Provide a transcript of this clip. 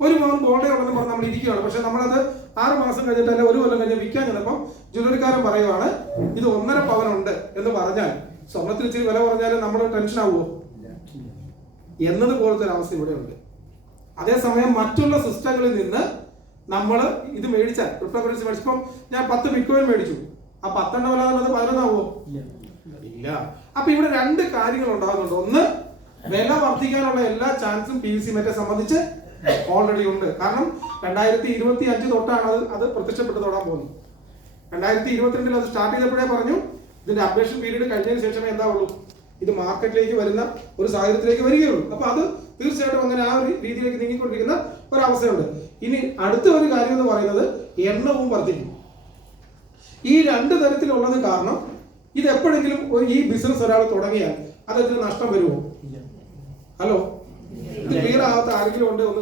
1 പവൻ ഗോൾഡേ ഉള്ളതെന്ന് പറഞ്ഞ് നമ്മൾ ഇരിക്കുകയാണ്. പക്ഷെ നമ്മളത് 6 മാസം കഴിഞ്ഞിട്ട് അല്ലെ 1 കൊല്ലം കഴിഞ്ഞ് വിൽക്കാൻ ചെന്നപ്പോൾ ജ്വല്ലറിക്കാരൻ പറയുവാണ് ഇത് 1.5 പവനുണ്ട് എന്ന് പറഞ്ഞാൽ സ്വർണത്തിന് ഇച്ചിരി വില പറഞ്ഞാലും നമ്മൾ ടെൻഷൻ ആവുമോ എന്നതുപോലത്തെ ഒരു അവസ്ഥ ഇവിടെ ഉണ്ട്. അതേസമയം മറ്റുള്ള സിസ്റ്റങ്ങളിൽ നിന്ന് നമ്മൾ ഇത് മേടിച്ചാൽ ക്രിപ്റ്റോ കറൻസി മേടിച്ചപ്പം ഞാൻ 10 ബിറ്റ്കോയിൻ മേടിച്ചു, ആ 10 വില എന്നുള്ളത് 11 ആവുമോ? ഇല്ല. അപ്പൊ ഇവിടെ 2 കാര്യങ്ങൾ ഉണ്ടാകുന്നുണ്ട്. ഒന്ന്, വില വർദ്ധിക്കാനുള്ള എല്ലാ ചാൻസും PVC മെറ്റയെ സംബന്ധിച്ച് ഓൾറെഡി ഉണ്ട്. കാരണം 2025 തൊട്ടാണ് അത് പ്രത്യക്ഷപ്പെട്ട് തൊടാൻ പോകുന്നത്. 2022 അത് സ്റ്റാർട്ട് ചെയ്തപ്പോഴേ പറഞ്ഞു ഇതിന്റെ അപ്ഡേഷൻ പീരീഡ് കഴിഞ്ഞതിന് ശേഷമേ എന്താവുള്ളൂ ഇത് മാർക്കറ്റിലേക്ക് വരുന്ന ഒരു സാഹചര്യത്തിലേക്ക് വരികയുള്ളൂ. അപ്പൊ അത് തീർച്ചയായിട്ടും അങ്ങനെ ആ ഒരു രീതിയിലേക്ക് നീങ്ങിക്കൊണ്ടിരിക്കുന്ന ഒരവസ്ഥയുണ്ട്. ഇനി അടുത്ത ഒരു കാര്യം എന്ന് പറയുന്നത് എണ്ണവും വർദ്ധിക്കും. ഈ 2 തരത്തിലുള്ളത് കാരണം ഇത് എപ്പോഴെങ്കിലും ഈ ബിസിനസ് ഒരാൾ തുടങ്ങിയാൽ അദ്ദേഹത്തിന് നഷ്ടം വരുമോ? ഹലോ, ഇത് ക്ലിയർ ആവാത്ത ആരെങ്കിലും ഉണ്ട്? ഒന്ന്